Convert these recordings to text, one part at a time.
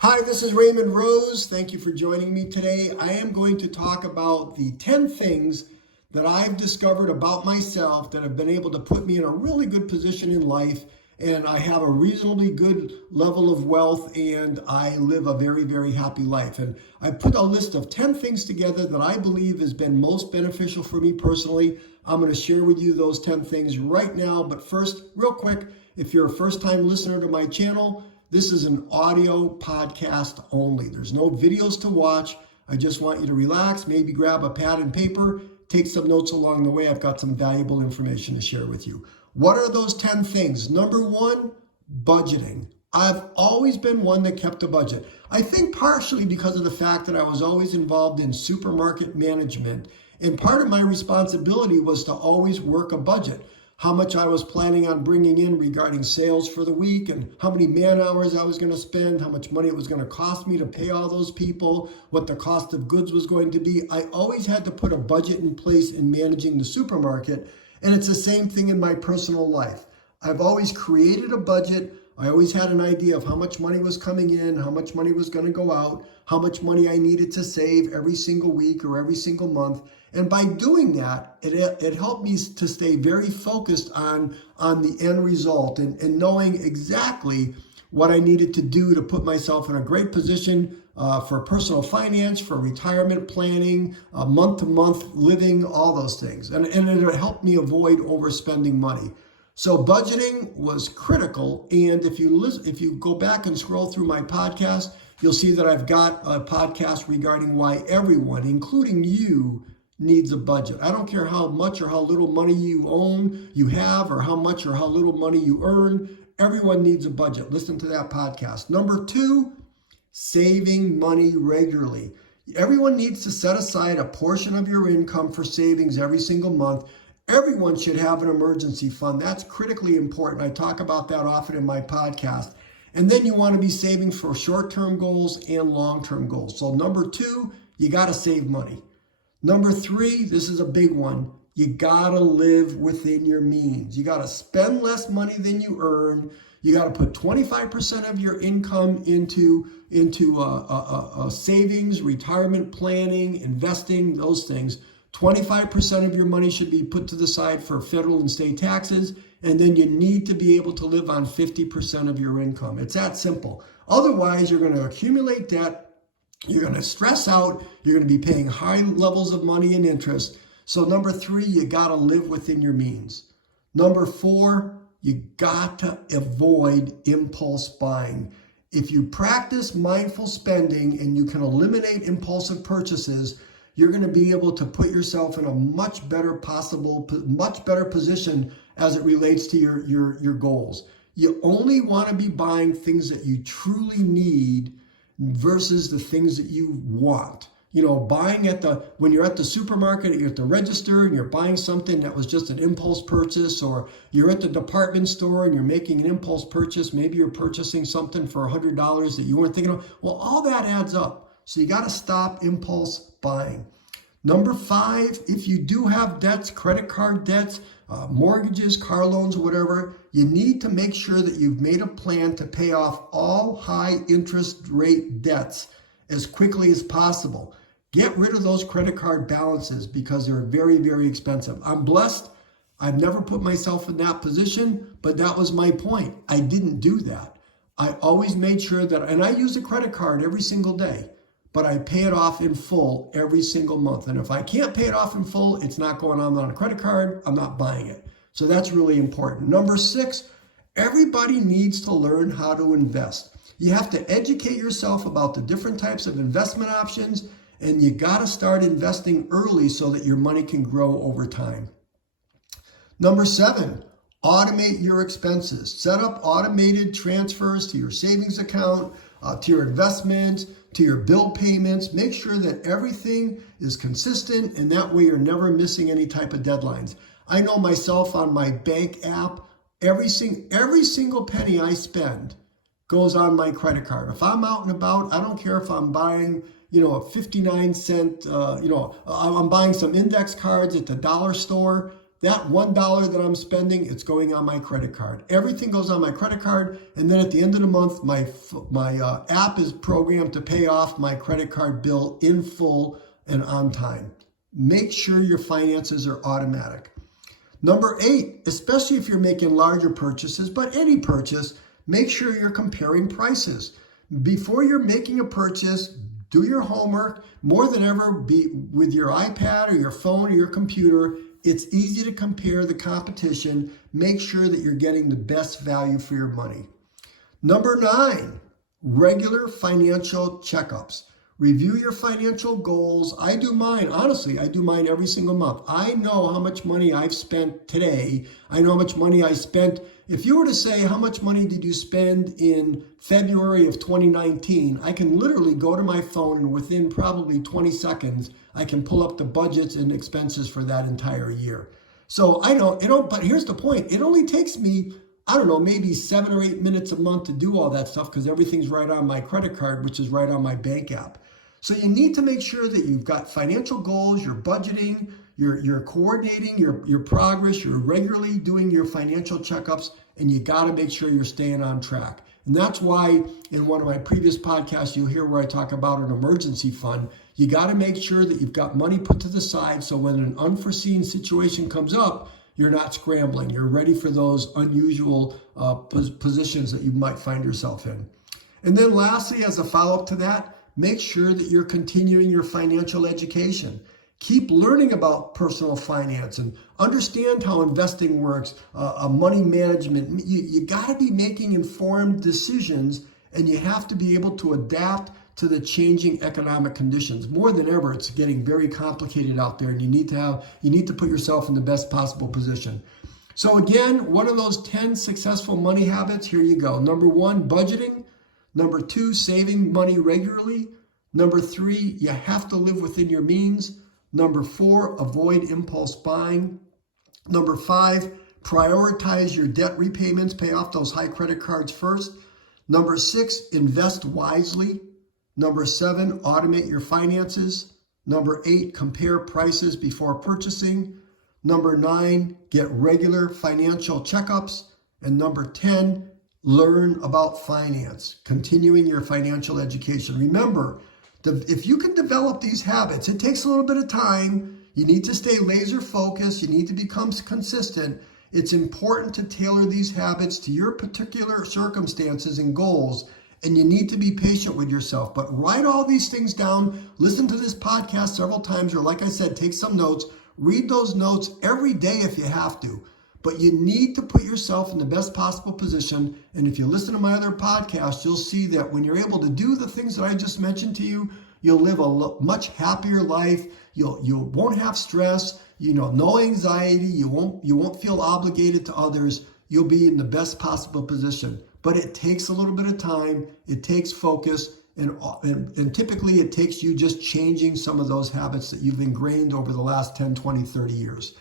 Hi, this is Raymond Rose. Thank you for joining me today. I am going to talk about the 10 things that I've discovered about myself that have been able to put me in a really good position in life, and I have a reasonably good level of wealth, and I live a very, very happy life. And I put a list of 10 things together that I believe has been most beneficial for me personally. I'm going to share with you those 10 things right now. But first, real quick, if you're a first-time listener to my channel, this is an audio podcast only. There's no videos to watch. I just want you to relax, maybe grab a pad and paper, take some notes along the way. I've got some valuable information to share with you. What are those 10 things? Number one, budgeting. I've always been one that kept a budget. I think partially because of the fact that I was always involved in supermarket management, and part of my responsibility was to always work a budget. How much I was planning on bringing in regarding sales for the week, and how many man hours I was going to spend, how much money it was going to cost me to pay all those people, what the cost of goods was going to be. I always had to put a budget in place in managing the supermarket, and it's the same thing in my personal life. I've always created a budget. I always had an idea of how much money was coming in, how much money was going to go out, how much money I needed to save every single week or every single month. And by doing that, it helped me to stay very focused on the end result and knowing exactly what I needed to do to put myself in a great position for personal finance, for retirement planning, month-to-month living, all those things. And it helped me avoid overspending money. So budgeting was critical. And if you go back and scroll through my podcast, you'll see that I've got a podcast regarding why everyone, including you, needs a budget. I don't care how much or how little money you have, or how much or how little money you earn. Everyone needs a budget. Listen to that podcast. Number two, saving money regularly. Everyone needs to set aside a portion of your income for savings every single month. Everyone should have an emergency fund. That's critically important. I talk about that often in my podcast. And then you want to be saving for short-term goals and long-term goals. So number two, you got to save money. Number three, this is a big one. You gotta live within your means. You gotta spend less money than you earn. You gotta put 25% of your income into savings, retirement planning, investing, those things. 25% of your money should be put to the side for federal and state taxes, and then you need to be able to live on 50% of your income. It's that simple. Otherwise, you're gonna accumulate debt. You're going to stress out. You're going to be paying high levels of money and interest. So number three, you got to live within your means. Number four, you got to avoid impulse buying. If you practice mindful spending and you can eliminate impulsive purchases, you're going to be able to put yourself in a much better position as it relates to your goals. You only want to be buying things that you truly need versus the things that you want. You know, buying when you're at the supermarket, you're at the register and you're buying something that was just an impulse purchase, or you're at the department store and you're making an impulse purchase. Maybe you're purchasing something for $100 that you weren't thinking of. Well, all that adds up. So you got to stop impulse buying. Number five, if you do have debts, credit card debts, mortgages, car loans, whatever, you need to make sure that you've made a plan to pay off all high interest rate debts as quickly as possible. Get rid of those credit card balances because they're very, very expensive. I'm blessed. I've never put myself in that position, but that was my point. I didn't do that. I always made sure that, and I use a credit card every single day, but I pay it off in full every single month. And if I can't pay it off in full, it's not going on a credit card. I'm not buying it. So that's really important. Number six, everybody needs to learn how to invest. You have to educate yourself about the different types of investment options, and you got to start investing early so that your money can grow over time. Number seven, automate your expenses. Set up automated transfers to your savings account, to your investments, to your bill payments. Make sure that everything is consistent, and that way you're never missing any type of deadlines. I know myself on my bank app, every single penny I spend goes on my credit card. If I'm out and about, I don't care if I'm buying, a 59 cent, I'm buying some index cards at the dollar store. that $1 that I'm spending, it's going on my credit card. Everything goes on my credit card, and then at the end of the month, my app is programmed to pay off my credit card bill in full and on time. Make sure your finances are automatic. Number 8, especially if you're making larger purchases, but any purchase, make sure you're comparing prices. Before you're making a purchase, do your homework. More than ever, be with your iPad or your phone or your computer. It's easy to compare the competition. Make sure that you're getting the best value for your money. Number 9, regular financial checkups. Review your financial goals. I do mine, honestly, I do mine every single month. I know how much money I've spent today. I know how much money I spent. If you were to say, how much money did you spend in February of 2019? I can literally go to my phone and within probably 20 seconds, I can pull up the budgets and expenses for that entire year. So I know, but here's the point. It only takes me, I don't know, maybe 7 or 8 minutes a month to do all that stuff because everything's right on my credit card, which is right on my bank app. So you need to make sure that you've got financial goals, you're budgeting, you're coordinating your progress, you're regularly doing your financial checkups, and you got to make sure you're staying on track. And that's why in one of my previous podcasts, you'll hear where I talk about an emergency fund. You got to make sure that you've got money put to the side so when an unforeseen situation comes up, you're not scrambling. You're ready for those unusual positions that you might find yourself in. And then lastly, as a follow-up to that, make sure that you're continuing your financial education. Keep learning about personal finance and understand how investing works, money management. You got to be making informed decisions, and you have to be able to adapt to the changing economic conditions. More than ever, it's getting very complicated out there, and you need to put yourself in the best possible position. So again, one of those 10 successful money habits, here you go. Number 1, budgeting. Number 2, saving money regularly. Number 3, you have to live within your means. Number 4, avoid impulse buying. Number 5, prioritize your debt repayments. Pay off those high credit cards first. Number 6, invest wisely. Number 7, automate your finances. Number 8, compare prices before purchasing. Number 9, get regular financial checkups. And number 10, learn about finance, continuing your financial education. Remember, if you can develop these habits, it takes a little bit of time. You need to stay laser focused. You need to become consistent. It's important to tailor these habits to your particular circumstances and goals. And you need to be patient with yourself. But write all these things down. Listen to this podcast several times, or like I said, take some notes. Read those notes every day if you have to. But you need to put yourself in the best possible position. And if you listen to my other podcasts, you'll see that when you're able to do the things that I just mentioned to you, you'll live a much happier life. You won't have stress, no anxiety. You won't feel obligated to others. You'll be in the best possible position. But it takes a little bit of time. It takes focus. And typically it takes you just changing some of those habits that you've ingrained over the last 10, 20, 30 years.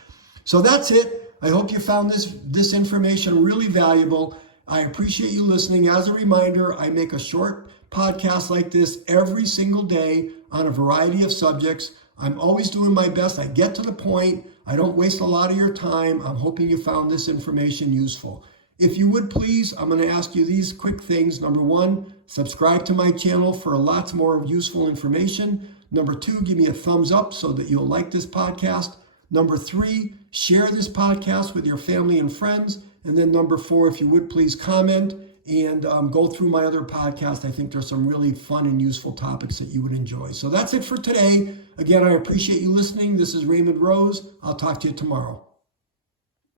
So that's it. I hope you found this information really valuable. I appreciate you listening. As a reminder, I make a short podcast like this every single day on a variety of subjects. I'm always doing my best. I get to the point. I don't waste a lot of your time. I'm hoping you found this information useful. If you would please, I'm going to ask you these quick things. Number 1, subscribe to my channel for lots more useful information. Number 2, give me a thumbs up so that you'll like this podcast. Number 3, share this podcast with your family and friends. And then number 4, if you would please comment and go through my other podcast. I think there's some really fun and useful topics that you would enjoy. So that's it for today. Again, I appreciate you listening. This is Raymond Rose. I'll talk to you tomorrow.